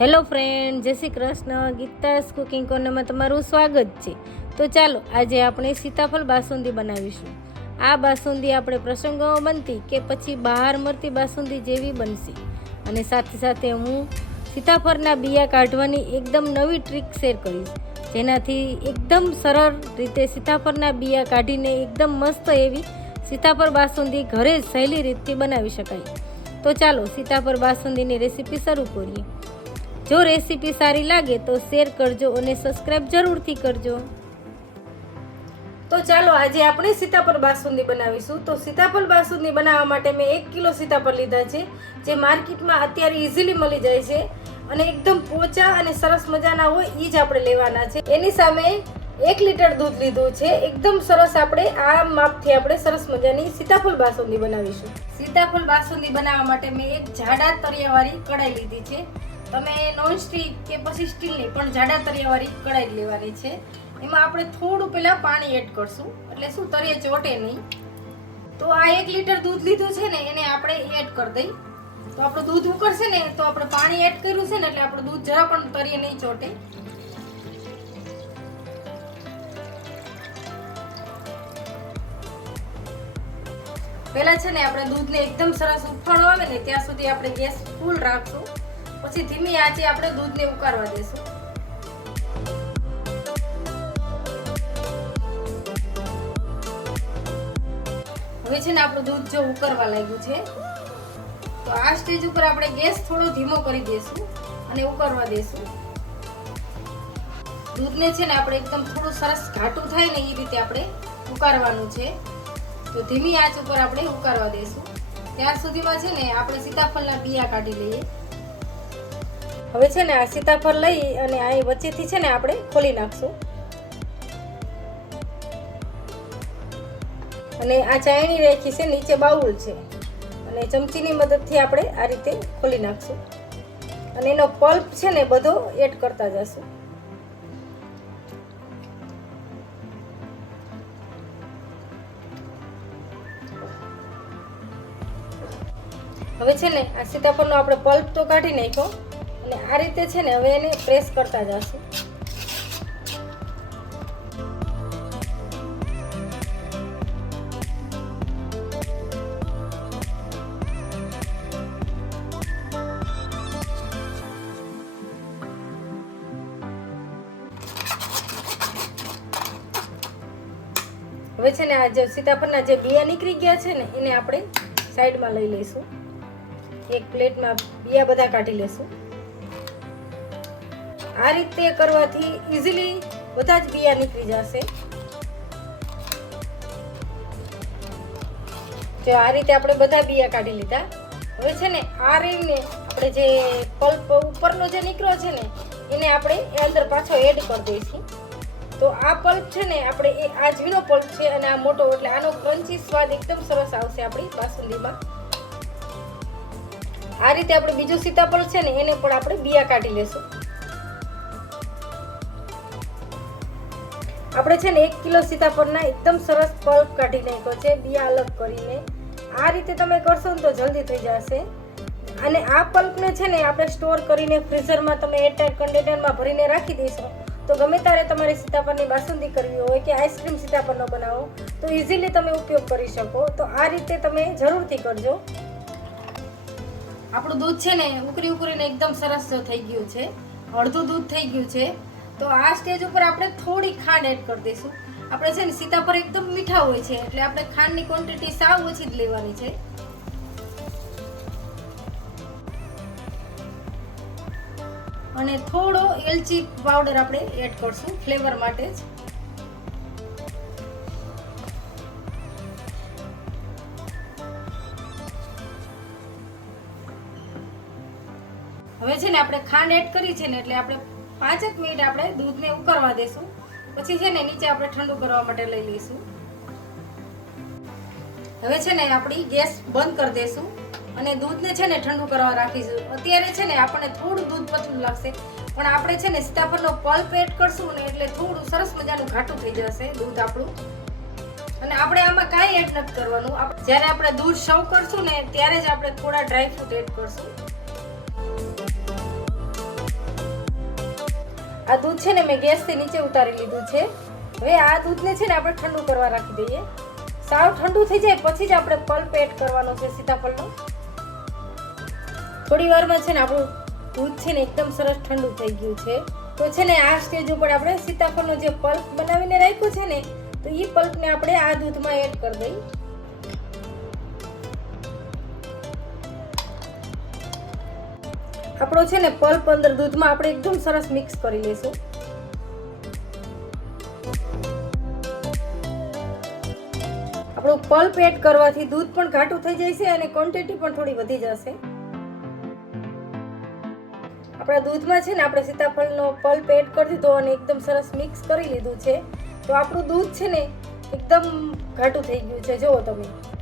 Hello friend, જય Shri Krishna. Geeta's cooking કોર્નરમાં તમારું સ્વાગત છે. તો ચાલો, આજે આપણે સીતાફળ બાસુંદી બનાવીશું. આ બાસુંદી આપણે પ્રસંગોમાં બનતી કે પછી બહાર મળતી બાસુંદી જેવી બનશે. અને સાથે સાથે હું સીતાફળના બિયા કાઢવાની એકદમ નવી ટ્રીક શેર કરીશ. જેનાથી એકદમ સરળ રીતે સીતાફળના બિયા કાઢીને એકદમ મસ્ત એવી સીતાફળ બાસુંદી ઘરે સહેલી રીતથી બનાવી શકાય. તો ચાલો, સીતાફળ બાસુંદીની રેસીપી શરૂ કરીએ. જો રેસીપી સારી લાગે તો શેર કરજો અને સબસ્ક્રાઇબ જરૂરથી કરજો. તો ચાલો આજે આપણે સીતાફળ બાસુંદી બનાવીશું. તો સીતાફળ બાસુંદી બનાવવા માટે મેં એક કિલો સીતાફળ લીધા છે જે માર્કેટમાં અત્યારે ઇઝીલી મળી જાય છે અને એકદમ પોચા અને સરસ મજાના હોય એ જ આપણે લેવાના છે. એની સામે એક લીટર દૂધ લીધું છે. એકદમ સરસ આપણે આ માપથી આપણે સરસ મજાની સીતાફળ બાસુંદી બનાવીશું. સીતાફળ બાસુંદી બનાવવા માટે મેં એક જાડા તરિયાવાળી કઢાઈ લીધી છે. તમે નોન સ્ટીક કે પછી સ્ટીલની પણ જાડા તરિયાવાળી કઢાઈ લેવાની છે. એમાં આપણે થોડું પહેલાં પાણી એડ કરશું. એટલે શું તરિયા ચોટે નહીં. તો આ એક લીટર દૂધ લીધું છે ને, એને આપણે એડ કરી દઈ. તો આપણું દૂધ ઉકળશે ને, તો આપણે પાણી એડ કર્યું છે ને, એટલે આપણું દૂધ જરા પણ તરીએ નહીં ચોટે. પહેલાં છે ને, આપણે દૂધને એકદમ સરસ ઉફાળો આવે ને, ત્યાં સુધી આપણે ગેસ ફૂલ રાખશું. પછી ધીમી આંચે આપણે દૂધને ઉકાળવા દેશું. હવે છે ને આપણું દૂધ જો ઉકળવા લાગ્યું છે, તો આ સ્ટેજ ઉપર આપણે ગેસ થોડો ધીમો કરી દેશું અને ઉકળવા દેશું. દૂધને છે ને આપણે એકદમ થોડું સરસ ઘાટું થાય ને એ રીતે આપણે ઉકાળવાનું છે. તો ધીમી આંચ ઉપર આપણે ઉકાળવા દેશું. ત્યાં સુધીમાં છે ને આપણે સીતાફળના બિયા કાઢી લઈએ. હવે છે ને આ સીતાફળ લઈ અને આ વચ્ચેથી છે ને આપણે ખોલી નાખશું. અને આ ચાયણી રેખી છે, નીચે બાઉલ છે. અને ચમચીની મદદથી આપણે આ રીતે ખોલી નાખશું. અને એનો પલ્પ છે ને બધો એડ કરતા જશું. હવે છે ને આ સીતાફળનો આપણે પલ્પ તો કાઢી નાખ્યો. અને આ રીતે છે ને હવે એને પ્રેસ કરતા જશું. હવે છે ને આ જે સીતાફળના જે બિયા નીકળી ગયા છે ને, એને આપણે સાઈડમાં લઈ લઈશું. એક પ્લેટમાં બિયા બધા કાઢી લેશું આ રીતે કરવાથી ઇઝીલી બધા જ બિયા નીકળી જશે. જો આ રીતે આપણે બધા બિયા કાઢી લીધા. હવે છે ને, આ રહીને આપણે જે પલ્પ ઉપરનો જે નીકળ્યો છે ને, એને આપણે એ અંદર પાછો એડ કરી દઈશું. તો આ પલ્પ છે ને, આપણે એ આ ઝીણો પલ્પ છે અને આ મોટો, એટલે આનો ક્રન્ચી સ્વાદ એકદમ સરસ આવશે આપણી બાસુંદીમાં. આ રીતે આપણે બીજું સીતાફળ છે ને, એને પણ આપણે બિયા કાઢી લેશું. આપણે છે ને એક કિલો સીતાફળના એકદમ સરસ પલ્પ કાઢી નાખ્યો છે, બિયા અલગ કરીને. આ રીતે તમે કરશો ને તો જલ્દી થઈ જશે. અને આ પલ્પને છે ને આપણે સ્ટોર કરીને ફ્રીઝરમાં તમે એરટાઈટ કન્ટેનરમાં ભરીને રાખી દેશો. તો ગમે ત્યારે તમારે સીતાફળની બાસુંદી કરવી હોય કે આઈસ્ક્રીમ સીતાફળનો બનાવો, તો ઇઝીલી તમે ઉપયોગ કરી શકો. તો આ રીતે તમે જરૂરથી કરજો. આપણું દૂધ છે ને ઉકરી ઉકળીને એકદમ સરસ થઈ ગયું છે. અડધું દૂધ થઈ ગયું છે. તો આ સ્ટેજ ઉપર આપણે થોડી ખાંડ એડ કરી દઈશું. આપણે છે ને સીતાફળ એકદમ મીઠા હોય છે, એટલે આપણે ખાંડની ક્વોન્ટિટી સાવ ઓછી જ લેવાની છે. અને થોડો એલચી પાવડર આપણે એડ કરશું ફ્લેવર માટે જ. હવે છે ને આપણે ખાંડ એડ કરી છે ને, એટલે આપણે પાંચ એક મિનિટ આપણે દૂધને ઉકળવા દેશું. પછી છે ને નીચે આપણે ઠંડુ કરવા માટે લઈ લઈશું. હવે છે ને આપણી ગેસ બંધ કરી દેશું અને દૂધને છે ને ઠંડુ કરવા રાખીશું. અત્યારે છે ને આપણને થોડું દૂધ પતલું લાગશે, પણ આપણે છે ને સીતાફળનો પલ્પ એડ કરશું ને એટલે થોડું સરસ મજાનું ઘાટું થઈ જશે દૂધ આપણું. અને આપણે આમાં કાંઈ એડ નથી કરવાનું. જ્યારે આપણે દૂધ સર્વ કરશું ને ત્યારે જ આપણે થોડા ડ્રાય ફ્રૂટ એડ કરશું. આ દૂધ છે ને મેં ગેસથી નીચે ઉતારી લીધું છે. હવે આ દૂધને છે ને આપણે ઠંડુ કરવા રાખી દઈએ. સાવ ઠંડુ થઈ જાય પછી જ આપણે પલ્પ એડ કરવાનો છે સીતાફળનો. થોડી વારમાં છે ને આપણું દૂધ છે ને એકદમ સરસ ઠંડુ થઈ ગયું છે. તો છે ને આ સ્ટેજ ઉપર આપણે સીતાફળનો જે પલ્પ બનાવીને રાખ્યું છે ને, તો એ પલ્પને આપણે આ દૂધમાં એડ કરી દઈ આપણો છે ને પલ્પ અંદર દૂધમાં આપણે એકદમ સરસ મિક્સ કરી લઈશું. આપણું પલ્પ એડ કરવાથી દૂધ પણ ઘાટું થઈ જાય છે અને ક્વોન્ટિટી પણ થોડી વધી જશે. આપણા દૂધમાં છે ને આપણે સીતાફળનો પલ્પ એડ કરી દીધો અને એકદમ સરસ મિક્સ કરી લીધું છે. તો આપણું દૂધ છે ને એકદમ ઘાટું થઈ ગયું છે. જુઓ તમે.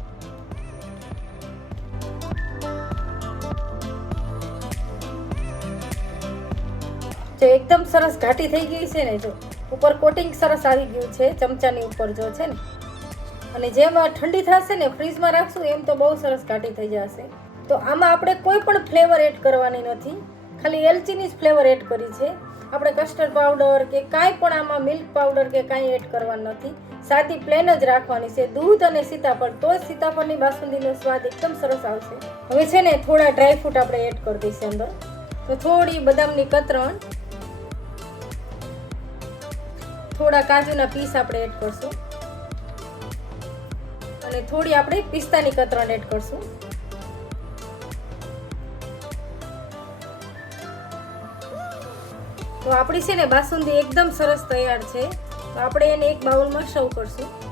જો એકદમ સરસ ઘાટી થઈ ગઈ છે ને જો, ઉપર કોટિંગ સરસ આવી ગયું છે, ચમચાની ઉપર જો છે ને. અને જેમ ઠંડી થશે ને ફ્રીજમાં રાખશું, એમ તો બહુ સરસ ઘાટી થઈ જશે. તો આમાં આપણે કોઈ પણ ફ્લેવર એડ કરવાની નથી. ખાલી એલચીની જ ફ્લેવર એડ કરી છે. આપણે કસ્ટર્ડ પાવડર કે કાંઈ પણ આમાં મિલ્ક પાવડર કે કાંઈ એડ કરવાનું નથી. સાદી પ્લેન જ રાખવાની છે. દૂધ અને સીતાફળ તો જ સીતાફળની બાસુંદીનો સ્વાદ એકદમ સરસ આવશે. હવે છે ને, થોડા ડ્રાયફ્રૂટ આપણે એડ કરી દઈશું અંદર. તો થોડી બદામની કતરણ થોડા કાજુના પીસ આપણે એડ કરશું. અને થોડી આપણે પિસ્તાની કતરણ એડ કરશું. તો આપણી છે ને બાસુંદી એકદમ સરસ તૈયાર છે. તો આપણે એને એક બાઉલમાં સર્વ કરશું.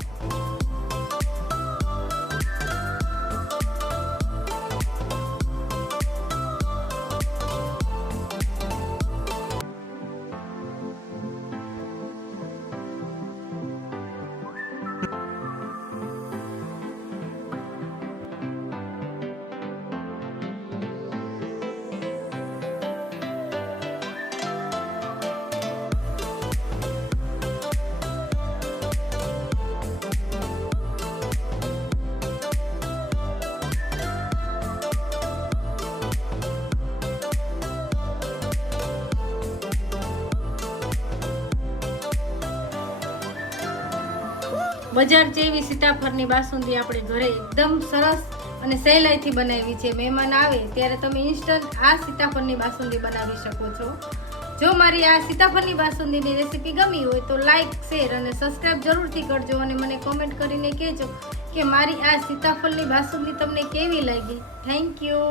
બજાર જેવી સીતાફળની બાસુંદી આપણે ઘરે એકદમ સરસ અને સહેલાઈથી બનાવી છે. મહેમાન આવે ત્યારે તમે ઇન્સ્ટન્ટ આ સીતાફળની બાસુંદી બનાવી શકો છો. જો મારી આ સીતાફળની બાસુંદીની રેસીપી ગમી હોય તો લાઈક શેર અને સબસ્ક્રાઈબ જરૂરથી કરજો અને મને કોમેન્ટ કરીને કહેજો કે મારી આ સીતાફળની બાસુંદી તમને કેવી લાગી. Thank you